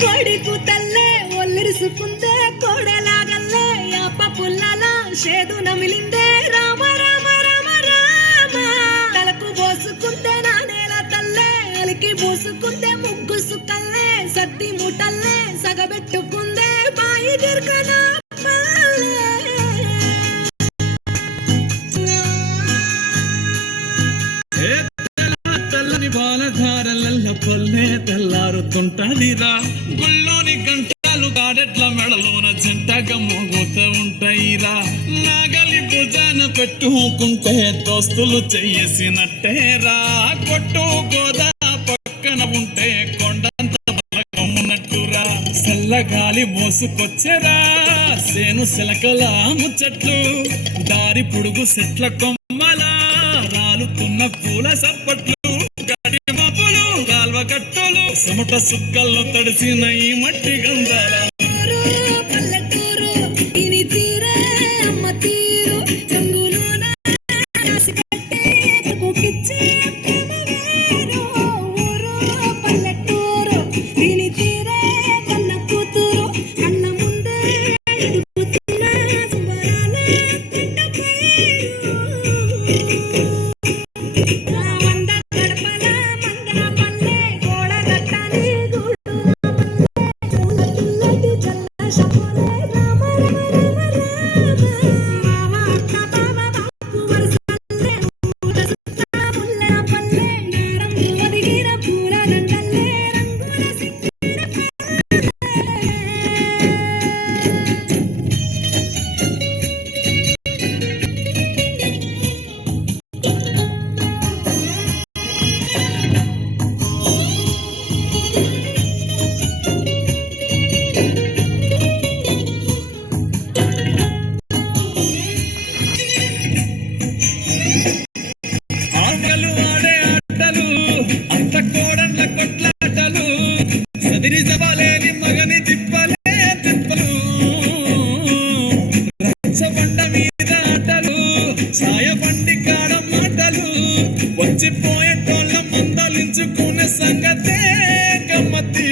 కోడి కూతల్లే ఒల్లిరుసుకుందే కోడలాగల్లే యాప పుల్లల షేదు నమిలిందే రామ రామ రామ రామ తలకు పోసుకుందే నా నేల తల్లే అలికి పూసుకుందే ముగ్గు సుక్కల్లే సద్ది ముటల్లే సగబెట్టుకుందే బాయి దిర్కన బాలధారల పల్లె తెల్లారుతుంటదిరా గుళ్ళోని గంటలు గాడెట్ల మెడలోన జంటగా మోగుతూ ఉంటాయిరా నాగలి భుజాన పెట్టుకుంటే దోస్తులు చెయ్యేసినట్టేరా కొట్టు గోదా పక్కన ఉంటే కొండంత బలగమున్నట్టురా చల్లగాలి మోసుకొచ్చెరా సేను సిలకల ముచ్చట్లు దారి పొడుగు చెట్ల కొమ్మలా రాలుతున్న పూల సప్పట్లు కాల్వగట్టలు చెమట సుక్కల్లో తడిసిన ఈ మట్టి గంధాల వచ్చిపోయేటోళ్ళ మందలించుకునే సంగతే గమ్మతి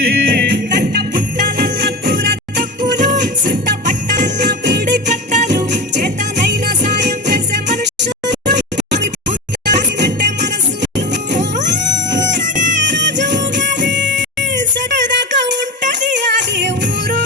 ఉంటది అది ఊరు